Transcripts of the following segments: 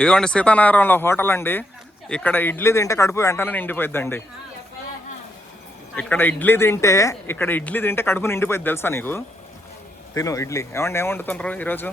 ఇదిగోండి సీతానగరంలో హోటల్ అండి. ఇక్కడ ఇడ్లీ తింటే కడుపు వెంటనే నిండిపోయిద్దండి. ఇక్కడ ఇడ్లీ తింటే ఇక్కడ ఇడ్లీ తింటే కడుపు నిండిపోయింది తెలుసా నీకు? తిను ఇడ్లీ. ఏమండి ఏం వండుతుండ్రు ఈరోజు?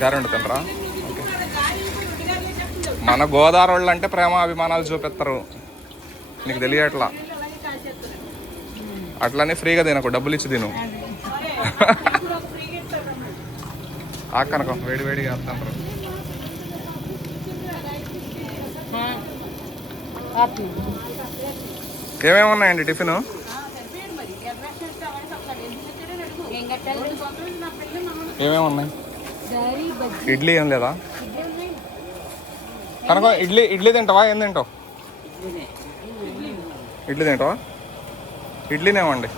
గారి వండుతుండ్రా? మన గోదావరి వాళ్ళు అంటే ప్రేమ అభిమానాలు చూపిస్తారు నీకు తెలియట్లా. అట్లనే ఫ్రీగా తినకు డబ్బులు ఇచ్చి తిను. ఆకనకం వేడి వేడిగా వేస్తుండ్రు ఏమేమి ఉన్నాయండి టిఫిన్? ఏమేమి ఉన్నాయి? ఇడ్లీ ఏం లేదా? కనుక ఇడ్లీ ఇడ్లీ తింటావా? ఏం తింటావు? ఇడ్లీ తింటావా? ఇడ్లీనేమండి?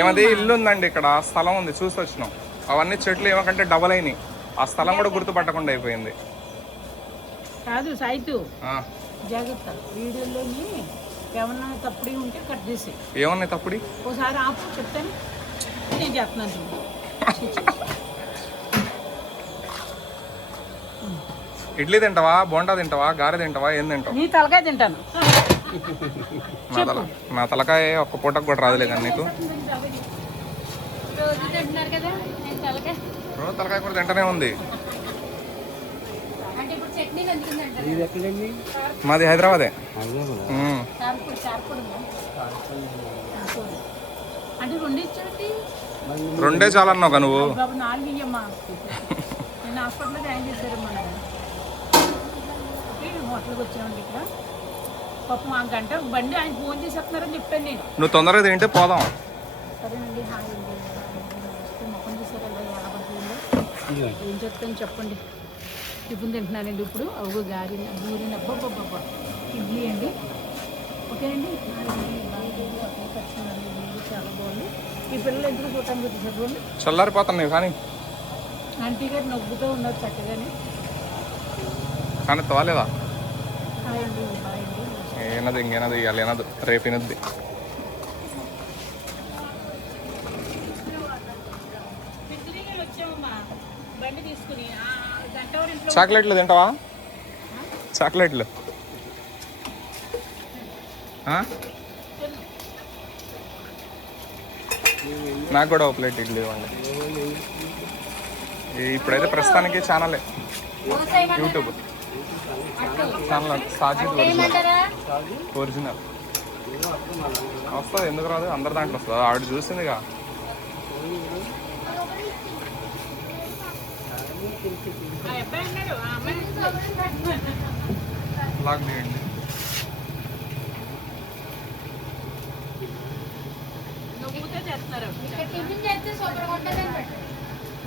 ఏమది? ఇల్లు ఉందండి ఇక్కడ. స్థలం ఉంది చూసి వచ్చినాం. అవన్నీ చెట్లు ఏమకంటే డబల్ అయినాయి. ఆ స్థలం కూడా గుర్తుపట్టకుండా అయిపోయింది. కాదు సైతు ఆ. జాగ్రత్త. వీడియోలోని ఏమన్నా తప్పుడు ఉంటే కట్ చేసి ఏమున్నాయి తప్పుడి? ఒకసారి ఆపు చెప్తాను. నేను చెప్తున్నాను చూడు. ఇడ్లీ తింటావా? బోండా తింటావా? గారె తింటావా? ఏం తింటావు? నీ తలకాయ తింటాను. నా తల నా తలకాయ ఒక్క పూటకు కూడా రాదులే కానీ నీకు? రోజు తలకాయ కూడా తింటనే ఉంది. మాది హైదరాబాదే. రెండే చార్పొడి అన్నావు కా రెండే చాలన్నావు కదా నువ్వు హాస్పిటల్లో జాయిన్ నన్ను. ఓకే హోటల్కి వచ్చామండి ఇక్కడ పాపం ఆ గంట బండి ఆయన ఫోన్ చేసి చెప్తున్నారని చెప్పాను నేను. నువ్వు తొందరగా తింటే పోదాం. సరేనండి హాయ్ అండి. నమస్తే మొక్కం చూసారు? ఎలా ఎలా పడుతుందో ఏం చెప్తాను చెప్పండి. టిఫిన్ తింటున్నానండి ఇప్పుడు. అవుగు గారి దూరిన అబ్బబ్బబ్బబ్బ. ఇడ్లీ అండి. ఓకేనండి? చాలా బాగుంది ఈ పిల్లలు ఎందుకు చూడటానికి వచ్చేసారు చల్లారిపోతున్నాయి కానీ. ఆంటీ గారు నవ్వుతూ ఉన్నారు చక్కగానే. కానీ తోలేదా? హాయ్ అండి బాయ్. ఏనది ఇంకేనది ఇవ్వాలి ఏనదు రేపు ఇనద్ది వచ్చామమ్మా బండి తీసుకుని గంట ఇంట్లో చాక్లెట్లు తింటావా? చాక్లెట్లు? నాకు కూడా ఒక ప్లేట్ ఇడ్లీ ఇవ్వండి. ఇప్పుడైతే ప్రస్తుతానికి ఛానలే? యూట్యూబ్. ఛానల్ సాజిద్ ఒరిజినల్ వస్తుంది ఎందుకు రాదు? అందరి దాంట్లో వస్తుంది? ఆవిడ చూసిందిగా.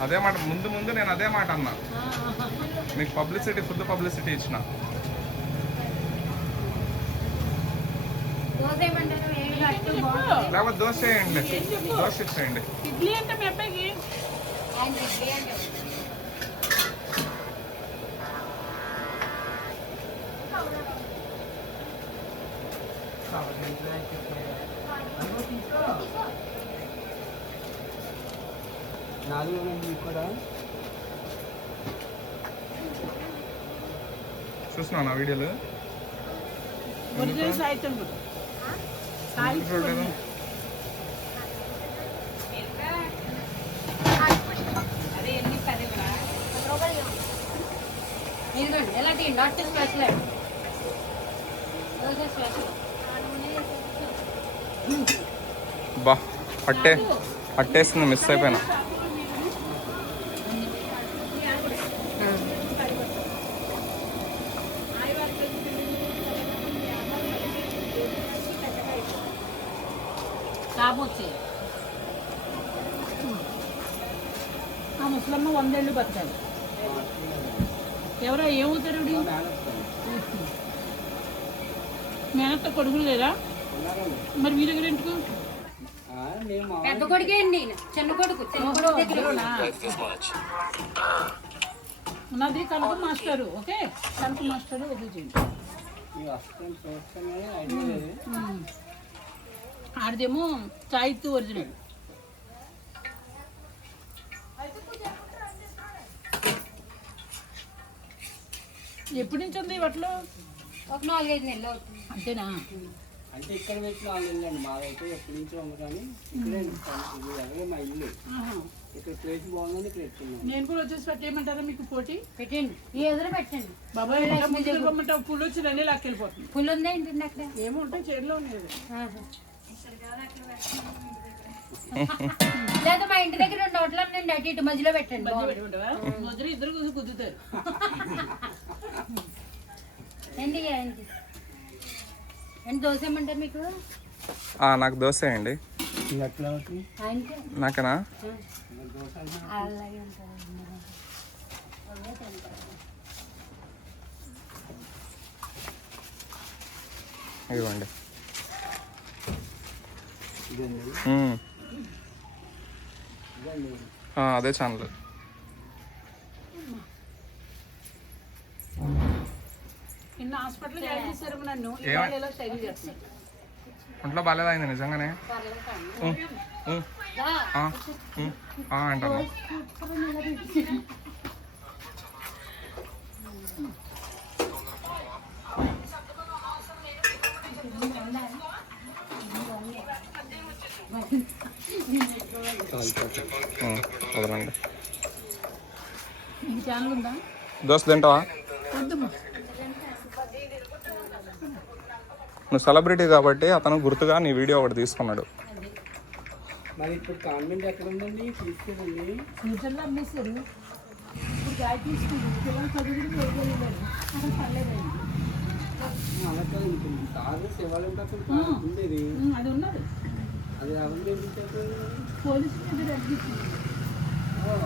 అదే మాట ముందు ముందు నేను అదే మాట అన్నా. మీకు పబ్లిసిటీ ఫుడ్ పబ్లిసిటీ ఇచ్చిన దోశ ఏమంటారు వేడిగా అట్టు బాగుంటుంది లేకపోతే దోశ వేయండి. దోశ ఇచ్చేయండి. ఇడ్లీ అంటే మీ అబ్బాయికి? వీడియోలు? ఒరిజినల్ కూడా సాహిత్యం చూడలేదు అదే ఎన్ని పది ఇదిగోండి ఎలా నాట్ స్పెషల్ దోశ స్పెషల్ బా అట్టే అట్టేస్తుంది మిస్ అయిపోయినా. వచ్చేది ఆ ముసలమ్మ వందేళ్ళు బతకాలి. ఎవరో ఏమవుతారు ఈవిడ? మేనత్త కొడుకులు లేదా? మరి మీ దగ్గర ఎందుకు? పెద్ద కొడుకే అండి. చిన్న కొడుకు చిన్న కొడుకు దగ్గర? నాది Kanaka master okay? Kanaka master వదిలి చేయండి. ఆడిదేమో సాహిత్య ఒరిజినల్. ఎప్పటి నుంచి ఉంది వాటిలో ఒక నాలుగైదు నెలలు అవుతుంది. అంతేనా? అంటే ఇక్కడ పెట్టి వాళ్ళు వెళ్ళండి మాదైతే ఎప్పటి నుంచో ఉంది కానీ ఇక్కడే ఎలాగే మా ఇల్లు. ఇక్కడ ప్లేస్ బాగుందని ఇక్కడ నేను కూడా వచ్చేసి పెట్టేయమంటారా మీకు పోటీ? పెట్టండి. ఈ ఎదురు పెట్టండి. బాబాయ్ రమ్మంటావు పుల్లు వచ్చి లాక్కెళ్ళిపోతుంది పుల్ ఉందా ఏంటండి అక్కడ ఏమో ఉంటాయి చైర్లో ఉన్నాయి. లేదా మా ఇంటి దగ్గర రెండు హోటల్ ఉందండి అటు ఇటు మధ్యలో పెట్టండి. మధ్య పెట్టుకుంటావా మొదలు ఇద్దరు కుదురుతారు ఏంటి ఏంటి? ఏంటి దోశ ఏమంటారు మీకు? ఆ, నాకు దోశ అండి. నాకేనా? దోశ అలాగే ఉంటుంది అవే తింటారు. ఇదిగోండి ఇదండి మ్మ్. ఇదండి ఆ, అదే ఛానల్ నిన్న హాస్పిటల్ జాయిన్ చేశారు నన్ను. ఇవాళ ఇలా స్టైల్ చేస్తాను ఒంట్లో బాగాలేదైంది నిజంగానే. పర్లేదు కానీ. ఊ, ఊ, రా. ఆ, ఊ, ఆ అంటాను. వదలండి దోశ తింటావా? నువ్వు సెలబ్రిటీ కాబట్టి అతను గుర్తుగా నీ వీడియో ఒకటి తీసుకున్నాడు. మరి ఇప్పుడు కాన్వెంట్ ఎక్కడ ఉందండి? తీసుకెళ్ళండి. ఫ్యూచర్లో అమ్మేశారు. ఇప్పుడు గాయ తీసుకుంది. పిల్లలు చదువుకుని వెళ్ళలేదు అక్కడ పర్లేదండి. అలా కాదు ఉంటుంది కాదు శివాలయం పక్కన కారు ఉండేది. ఉమ్, అది ఉన్నది.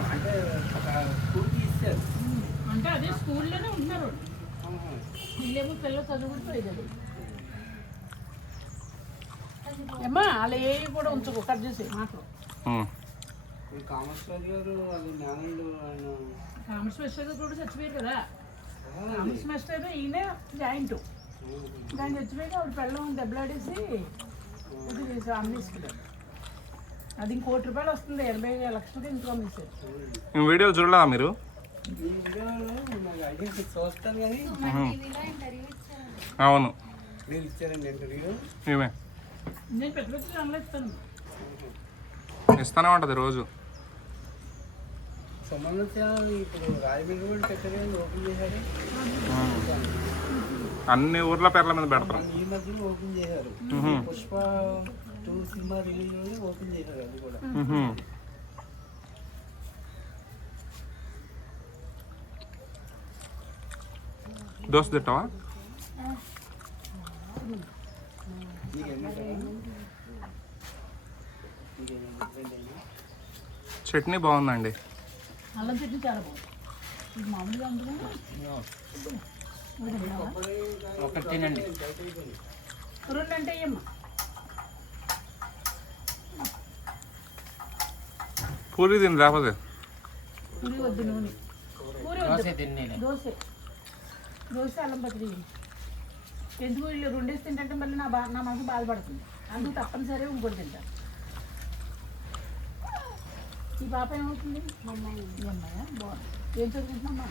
అంటే ఒక స్కూల్ ఇచ్చారు అంటే అదే స్కూల్లోనే ఉన్నారు ఆహా. వీళ్ళేమో పిల్లలు చదువుకుంటూ అమ్మా అలా ఏ కూడా ఉంచుకో కట్ చేసి ఈ కామేశ్వర్ గారు అది ఆయన. కామర్స్ మాస్టర్ కూడా చచ్చిపోయారు కదా. ఆ, కామర్స్ మాస్టర్ ఈయన జాయింట్. దాన్ని చచ్చిపోయాక ఆవిడ పిల్లలు దెబ్బలాడేసి అది ఇంకోటి రూపాయలు వస్తుంది ఎనభై లక్షలకి ఇంకో అమ్మేశారు ఈ వీడియో చూడలేదా మీరు? అవును. ఇస్తాను ఇస్తానే. ఉంటుంది రోజు? సంబంధించిన ఇప్పుడు రాజమండ్రి కూడా ఓపెన్ చేశారు. అన్ని ఊర్ల పేర్ల మీద పెడతాం. ఈ మధ్యలో ఓపెన్ చేశారు. మ్హూ. పుష్ప టూ సినిమా రిలీజ్లోనే ఓపెన్ చేశారు అది కూడా. మ్హూ. దోశ ఏమంటారు? చట్నీ బాగుందండి. అల్లం చట్నీ చాలా బాగుంది. ఇది మామూలుగా ఉంటుంది? ఒకటి తినండి. రెండు అంటే పూరి తిని లేకపోతే. పూరి వద్దు నూనె. పూరి వద్దు. తిన్నే దోశ. దోశ అల్లం పచ్చడి ఎందుకు వీళ్ళు రెండేసి తింటే మళ్ళీ నా బా నా మనసు బాధపడుతుంది. అందుకు తప్పనిసరిగా ఇంకోటి తింటా. ఈ పాప ఏమవుతుంది? ఈ అమ్మాయా. బాగుంది. ఏం చదువుకుంటున్నామ్మా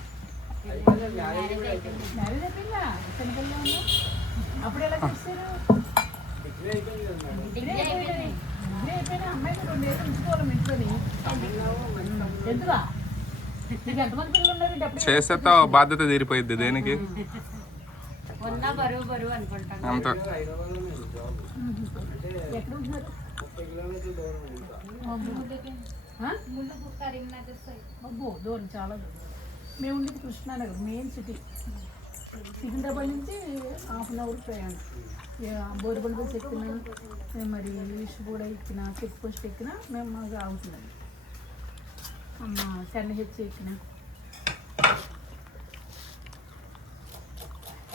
అప్పుడు ఎలా చేస్తారు ఉంచుకోవాలి ఇంట్లోని ఎందుకా బాధ్యత తీరిపోయిద్ది దేనికి అంత దూరం చాలా దూరం. మేము ఉండేది కృష్ణానగర్ మెయిన్ సిటీ సికింద్రాబాద్ నుంచి హాఫ్ అన్ అవర్ ప్రయాణం. బోరుబండ బస్ ఎక్కినా మరి ఈస్ట్ కూడా ఎక్కినా చెక్ పోస్ట్ ఎక్కినా మేము మాకు ఆగుతున్నాం. అమ్మ సెన్న హెచ్ ఎక్కినా.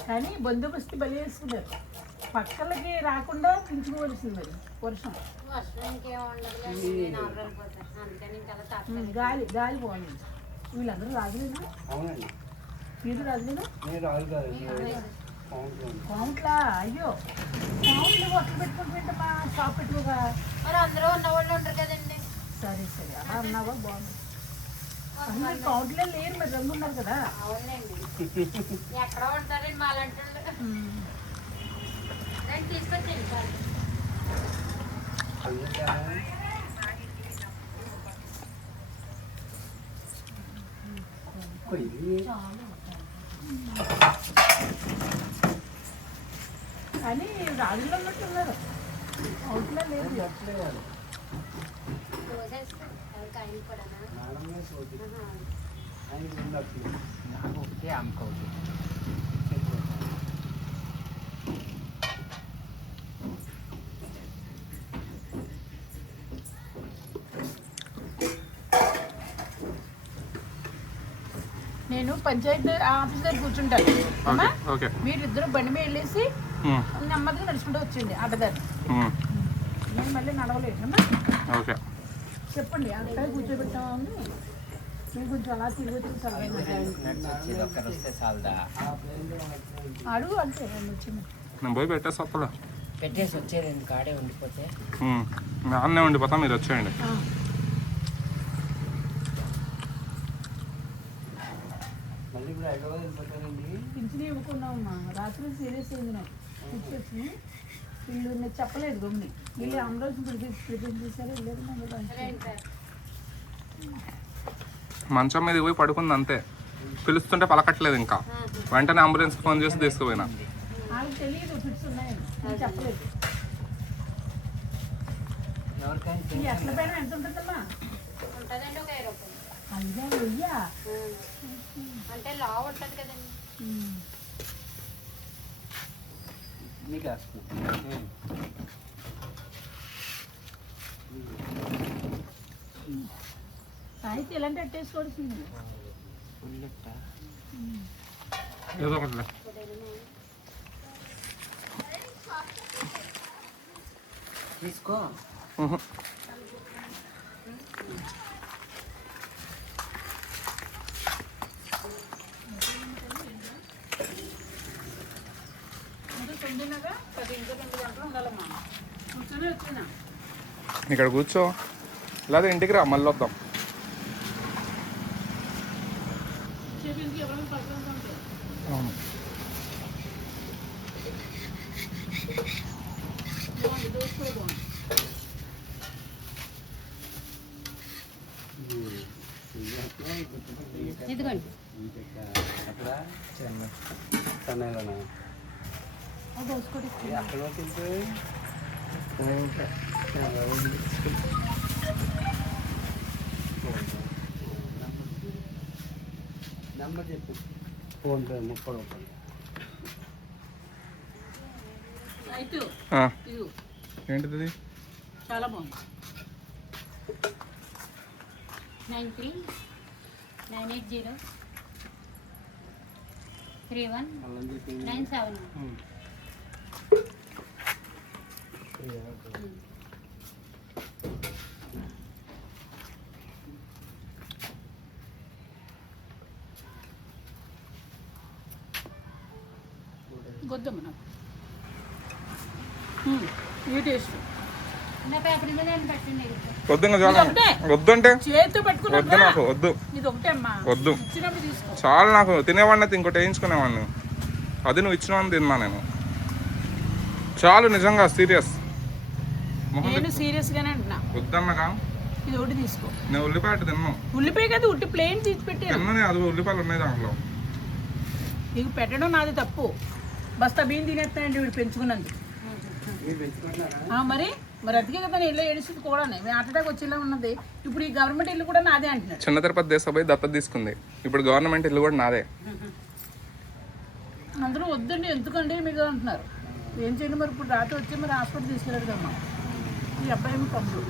కానీ బందోబస్తు బలి వేసుకున్నారు పక్కలకి రాకుండా పెంచుకోవాల్సింది మరి వర్షం. గాలి గాలి బాగుంది వీళ్ళందరూ రాజులేనా? అవునండి. మీరు రాజులేనా? నేను కౌంటర్ ఉంది కౌంట్లా అయ్యో. కౌంట్లు ఒట్లు పెట్టుకుంటుంటే మా షాప్ పెట్టుకోగా మరి అందరూ ఉన్న వాళ్ళు ఉంటారు కదండి. సరే సరే. అలా అన్నావా బాగుంది. అందరు కౌంట్లో లేరు మరి రంగు ఉన్నారు కదా. అవునండి ఎక్కడ ఉంటారండి మా అలాంటి వాళ్ళు తీసుకొచ్చేయండి. కానీ రాజులో ఉన్నట్టు ఉన్నారు కౌంట్లో లేదు చెప్పలేదు రోజేస్తే ఎవరికి ఆయన కూడానా? మేడమే సోది ఆహా. ఆయన ఉన్నట్టు నాకు ఒకటి చెప్పు నేను పంచాయతీ ఆఫీస్ దగ్గర కూర్చుంటాను అమ్మా ఓకే మీరు ఇద్దరు బండి మీద వెళ్ళేసి నెమ్మదిగా నడుచుకుంటూ వచ్చింది అడ్డదారి నేను మళ్ళీ నడవలేదు అమ్మా. ఓకే. చెప్పండి అక్కడ కూర్చోబెట్టామని నేను కొంచెం అలా తిరిగి వచ్చి అడుగు నేను నేను పోయి పెట్టేసి వస్తా పెట్టేసి వచ్చేది ఆడే ఉండిపోతే. నాన్నే ఉండిపోతా మీరు వచ్చేయండి. పింఛన్ ఇవ్వకున్నామమ్మా రాత్రి సీరియస్ అయింది నాకు వీళ్ళు నేను చెప్పలేదు గమ్ని వీళ్ళు అంబులెన్స్ ప్రిపేర్ చేశారు వెళ్ళలేదు నాకు రండి సార్. మంచం మీద పోయి పడుకుంది అంతే. పిలుస్తుంటే పలకట్లేదు ఇంకా. వెంటనే అంబులెన్స్ ఫోన్ చేసి తీసుకుపోయినా. వాళ్ళకి తెలియదు ఫిట్స్ ఉన్నాయని నేను చెప్పలేదు. ఎట్ల పైన ఎంత ఉంటుందమ్మా? ఉంటుందండి ఒక ఇరవై అయ్యా అంటే లావు ఉంటుంది కదండి. మీకు వేస్తున్నాం అయితే ఇలాంటి అట్టేసుకోవాల్సింది ఉల్లెట్ట ఏదో ఒకటి తీసుకో ఇంకా తొమ్మిదిన్నర పది ఇంకా రెండు గంటలు ఉండాలమ్మా కూర్చొని వచ్చినా ఇక్కడ కూర్చో. లేదా ఇంటికి రా మళ్ళీ వద్దాం. అవును. ఇదిగోండి. నెంబర్ చెప్పు ఫోన్పే ముప్పై రూపాయలు ఏంటిది? చాలా బాగుంది. Nine three nine eight zero three one nine seven. Taste. వద్దు అంటే వద్దు నాకు వద్దు. ఇది ఒకటే అమ్మా. వద్దు. చాలా నాకు తినేవాడిని అయితే ఇంకోటి వేయించుకునేవాడిని. అది నువ్వు ఇచ్చినవని తిన్నా నేను. చాలు నిజంగా సీరియస్. నేను సీరియస్ గానే అంటున్నా. వద్దన్నగా? ఇది ఒకటి తీసుకో. నేను ఉల్లిపాయ తిన్నాను ఉల్లిపాయ కదా ఉట్టి ప్లేన్ తీసి పెట్టాను అది ఉల్లిపాయలు ఉన్నాయి దాంట్లో. నీకు పెట్టడం నాది తప్పు. బస్తా బియ్యం తినేస్తానండి వీడు పెంచుకున్నందుకు. మీరు మరి? అందుకే కదా ఇల్లు ఏడిసింది కూడా అటాక్ వచ్చేలా ఉన్నది. ఇప్పుడు ఈ గవర్నమెంట్ ఇల్లు కూడా నాదే చిన్న తిరుపతి దేశపోయి దత్తత తీసుకుంది. ఇప్పుడు గవర్నమెంట్ ఇల్లు కూడా నాదే. అందరూ వద్దండి ఎందుకండి మీకు అంటున్నారు? ఏం చేయండి మరి? ఇప్పుడు రాత్రి వచ్చి మరి హాస్పిటల్ తీసుకెళ్ళాడు కమ్మా ఈ అబ్బాయి ఏమో పంపుడు